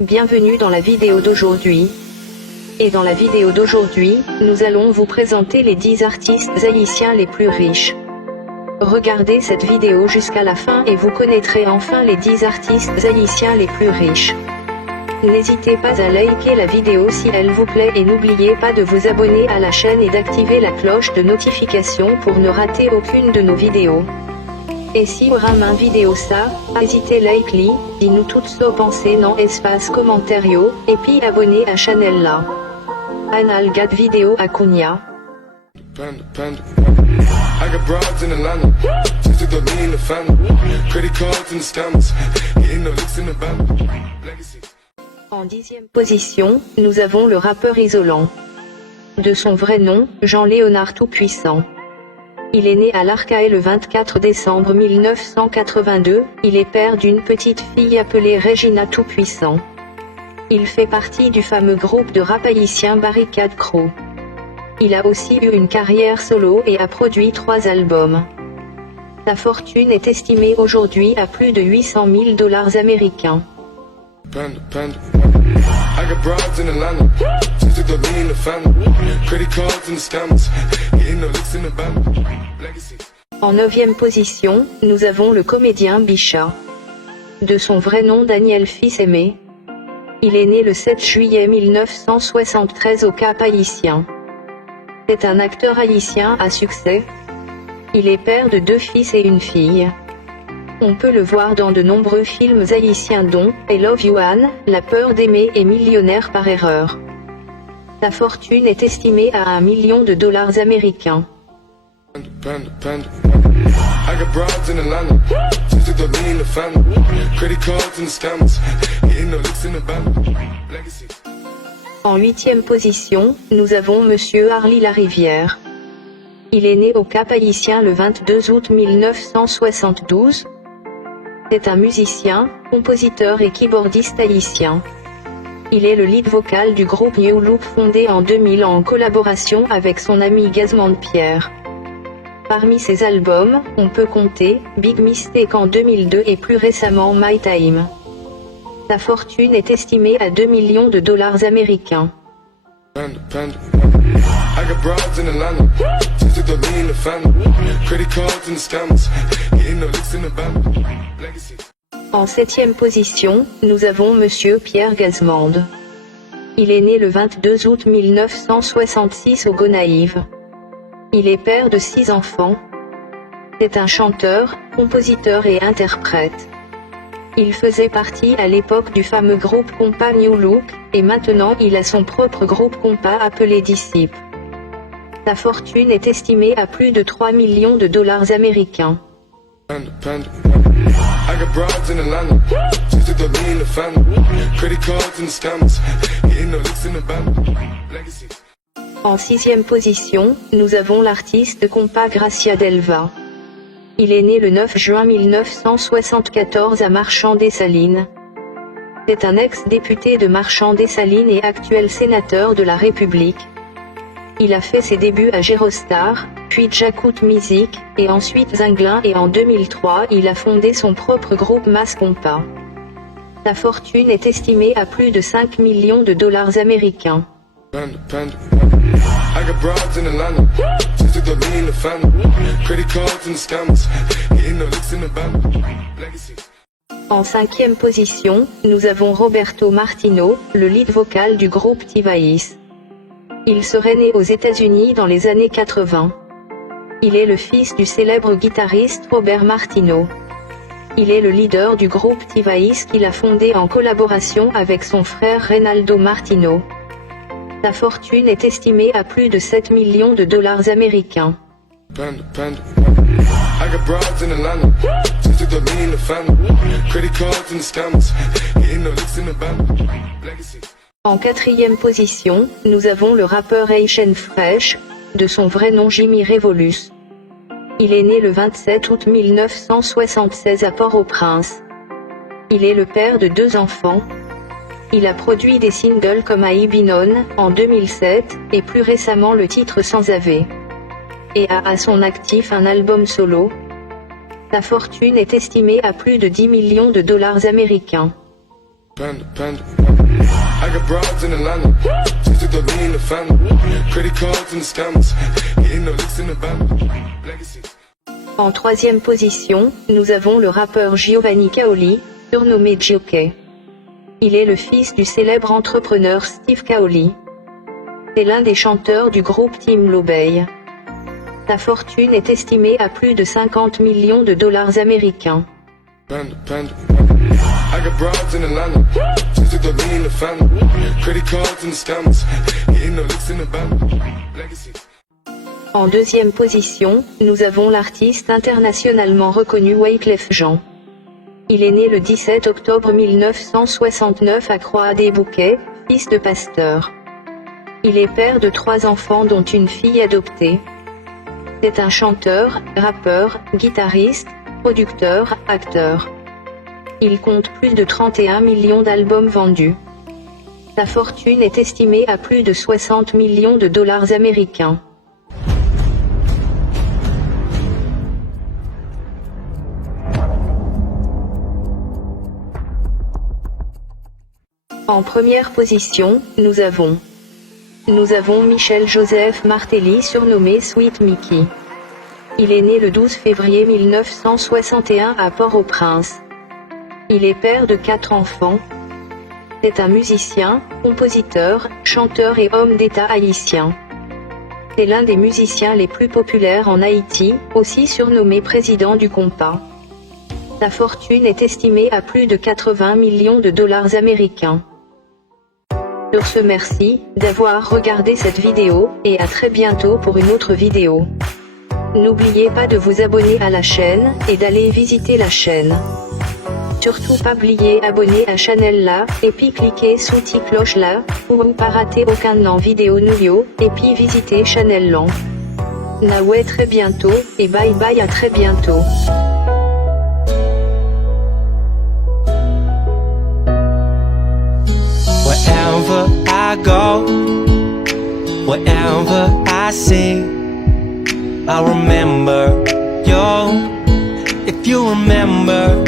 bienvenue dans la vidéo d'aujourd'hui. Et dans la vidéo d'aujourd'hui, nous allons vous présenter les 10 artistes haïtiens les plus riches. Regardez cette vidéo jusqu'à la fin et vous connaîtrez enfin les 10 artistes haïtiens les plus riches. N'hésitez pas à liker la vidéo si elle vous plaît et n'oubliez pas de vous abonner à la chaîne et d'activer la cloche de notification pour ne rater aucune de nos vidéos. Et si vous aimez une vidéo ça, n'hésitez like li, dis-nous toutes vos pensées dans espace commentario, et puis abonnez à channel là. Anal gat vidéo à Kounia. I got broads in Atlanta, just to go lean the family, credit cards and the scammers, getting no licks in the band. Legacy. En 10e position, nous avons le rappeur Isolant. De son vrai nom, Jean-Léonard Tout-Puissant. Il est né à l'Arcahaie le 24 décembre 1982, il est père d'une petite fille appelée Regina Tout-Puissant. Il fait partie du fameux groupe de rap haïtien Barricade Crew. Il a aussi eu une carrière solo et a produit 3 albums. Sa fortune est estimée aujourd'hui à plus de 800 000 $ américains. I got broads in Atlanta, just to go lean the family, credit cards and the scammers, getting no licks in the band. Legacy. En 9e position, nous avons le comédien Bichat. De son vrai nom Daniel Fils-Aimé. Il est né le 7 juillet 1973 au Cap Haïtien. C'est un acteur haïtien à succès. Il est père de 2 fils et une fille. On peut le voir dans de nombreux films haïtiens dont I Love You Anne, La peur d'aimer et Millionnaire par erreur. Sa fortune est estimée à $1 million américains. I got broads in Atlanta, just to go lean the family, credit cards and the scammers, getting no licks in the band. Legacy. En 8e position, nous avons Monsieur Harley Larivière. Il est né au Cap Haïtien le 22 août 1972. C'est un musicien, compositeur et keyboardiste haïtien. Il est le lead vocal du groupe New Look fondé en 2000 en collaboration avec son ami Gazman Pierre. Parmi ses albums, on peut compter Big Mistake en 2002 et plus récemment My Time. Sa fortune est estimée à $2 millions américains. I got broads in Atlanta, just to go lean the family, credit cards and the scammers, getting no licks in the band. Legacy. En 7e position, nous avons Monsieur Pierre Gazmande. Il est né le 22 août 1966 au Gonaïves. Il est père de 6 enfants. C'est un chanteur, compositeur et interprète. Il faisait partie à l'époque du fameux groupe compas New Look, et maintenant il a son propre groupe compas appelé Disciple. Sa fortune est estimée à plus de $3 millions américains. I got broads in Atlanta, just to go lean the family, credit cards and the scammers, getting no licks in the band. Legacy. En 6e position, nous avons l'artiste compas Gracia Delva. Il est né le 9 juin 1974 à Marchand-des-Salines. C'est un ex-député de Marchand-des-Salines et actuel sénateur de la République. Il a fait ses débuts à Gérostar, puis Jacout Music, et ensuite Zinglin et en 2003 il a fondé son propre groupe Mass Compas. Sa fortune est estimée à plus de $5 millions américains. I got broads in Atlanta, just to go lean the family, credit cards and the scammers, getting no licks in the band. Legacy. En 5e position, nous avons Roberto Martino, le lead vocal du groupe Tivaïs. Il serait né aux États-Unis dans les années 80. Il est le fils du célèbre guitariste Robert Martino. Il est le leader du groupe Tivaïs qu'il a fondé en collaboration avec son frère Reynaldo Martino. Sa fortune est estimée à plus de $7 millions américains. I got broads in Atlanta, just to go lean the family, credit cards and the scammers, getting no licks in the band. Legacy. En 4e position, nous avons le rappeur Haitian Fresh, de son vrai nom Jimmy Revolus. Il est né le 27 août 1976 à Port-au-Prince. Il est le père de 2 enfants. Il a produit des singles comme Aïbinon, en 2007, et plus récemment le titre Sans Ave. Et a à son actif un album solo. Sa fortune est estimée à plus de $10 millions américains. Panda, panda, panda. I got broads in Atlanta, just to me in the family. Credit cards and the scammers, hitting the licks in the band. Legacies. En troisième position, nous avons le rappeur Giovanni Caoli, surnommé Gioke. Il est le fils du célèbre entrepreneur Steve Caoli. C'est l'un des chanteurs du groupe Team Lobey. Sa fortune est estimée à plus de 50 millions de dollars américains. Panda, panda, panda. I got broads in Atlanta, just to me in the family. Credit cards and the scammers, hitting the licks in the band. Legacies. En deuxième position, nous avons l'artiste internationalement reconnu Wyclef Jean. Il est né le 17 octobre 1969 à Croix-des-Bouquets, fils de pasteur. Il est père de 3 enfants dont une fille adoptée. C'est un chanteur, rappeur, guitariste, producteur, acteur. Il compte plus de 31 millions d'albums vendus. Sa fortune est estimée à plus de 60 millions de dollars américains. En première position, nous avons Michel Joseph Martelly, surnommé Sweet Mickey. Il est né le 12 février 1961 à Port-au-Prince. Il est père de 4 enfants. C'est un musicien, compositeur, chanteur et homme d'État haïtien. C'est l'un des musiciens les plus populaires en Haïti, aussi surnommé président du compas. Sa fortune est estimée à plus de 80 millions de dollars américains. Sur ce, merci d'avoir regardé cette vidéo, et à très bientôt pour une autre vidéo. N'oubliez pas de vous abonner à la chaîne, et d'aller visiter la chaîne. Surtout pas oublier abonner à Chanel là, et puis cliquer sous petite cloche là, pour ne pas rater aucun vidéo nouveau, et puis visiter Chanel là. Na ouais, très bientôt, et bye bye, à très bientôt. Wherever I go, wherever I see, I remember you. If you remember